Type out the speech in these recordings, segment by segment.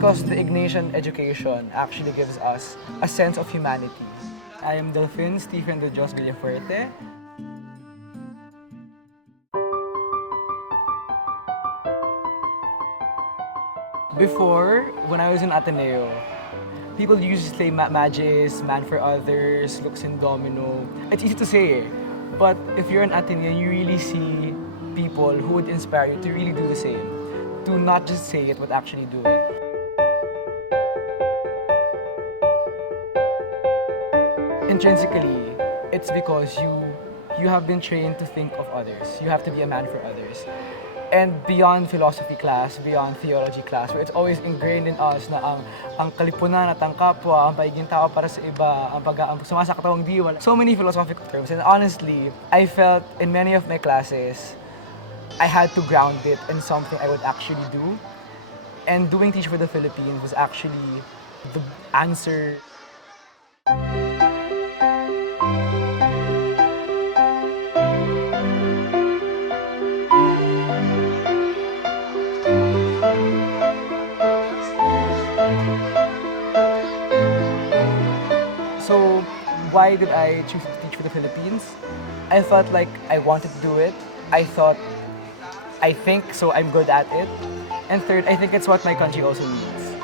because the Ignatian education actually gives us a sense of humanity. I am Delfin Stephen de Dios Villafuerte. Before, when I was in Ateneo, people used to say Magis, Man for Others, Lux in Domino. It's easy to say, but if you're an Ateneo, you really see people who would inspire you to really do the same. To not just say it, but actually do it. Intrinsically, it's because you have been trained to think of others. You have to be a man for others. And beyond philosophy class, beyond theology class, where it's always ingrained in us na ang kalipunan at ang kapwa, ang pagiging tao para sa iba, ang sumasakatawang diwa. So many philosophical terms. And honestly, I felt in many of my classes, I had to ground it in something I would actually do. And doing Teach for the Philippines was actually the answer. So, why did I choose to teach for the Philippines? I felt like I wanted to do it. I thought, I think, so I'm good at it. And third, I think it's what my country also needs.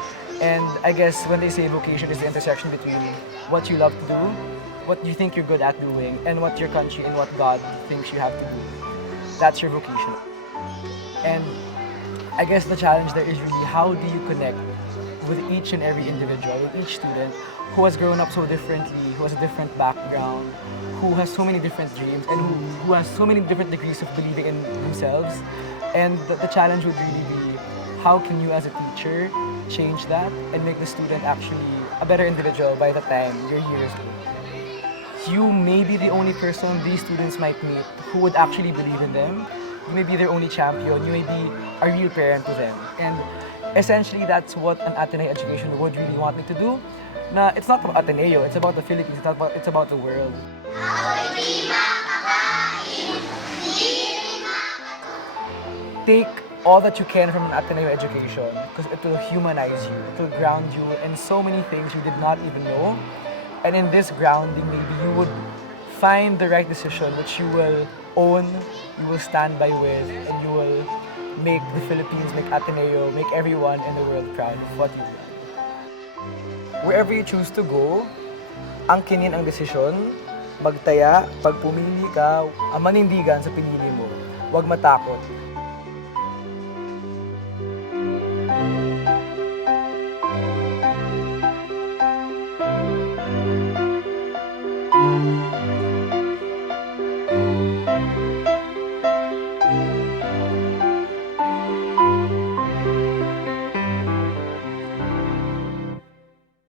And I guess when they say vocation is the intersection between what you love to do, what you think you're good at doing, and what your country and what God thinks you have to do. That's your vocation. And I guess the challenge there is really how do you connect with each and every individual, with each student who has grown up so differently, who has a different background, who has so many different dreams, and who has so many different degrees of believing in themselves. And the challenge would really be, how can you as a teacher change that and make the student actually a better individual by the time your years old? You may be the only person these students might meet who would actually believe in them. You may be their only champion. You may be a real parent to them. And essentially, that's what an Ateneo education would really want me to do. Na it's not about Ateneo, it's about the Philippines, it's about the world. Take all that you can from an Ateneo education because it will humanize you, it will ground you in so many things you did not even know. And in this grounding, maybe you would find the right decision which you will own, you will stand by with, and you will make the Philippines, make Ateneo, make everyone in the world proud of what you've done. Wherever you choose to go, angkinin ang desisyon, magtaya, pag pumili ka, manindigan sa pinili mo, huwag matakot.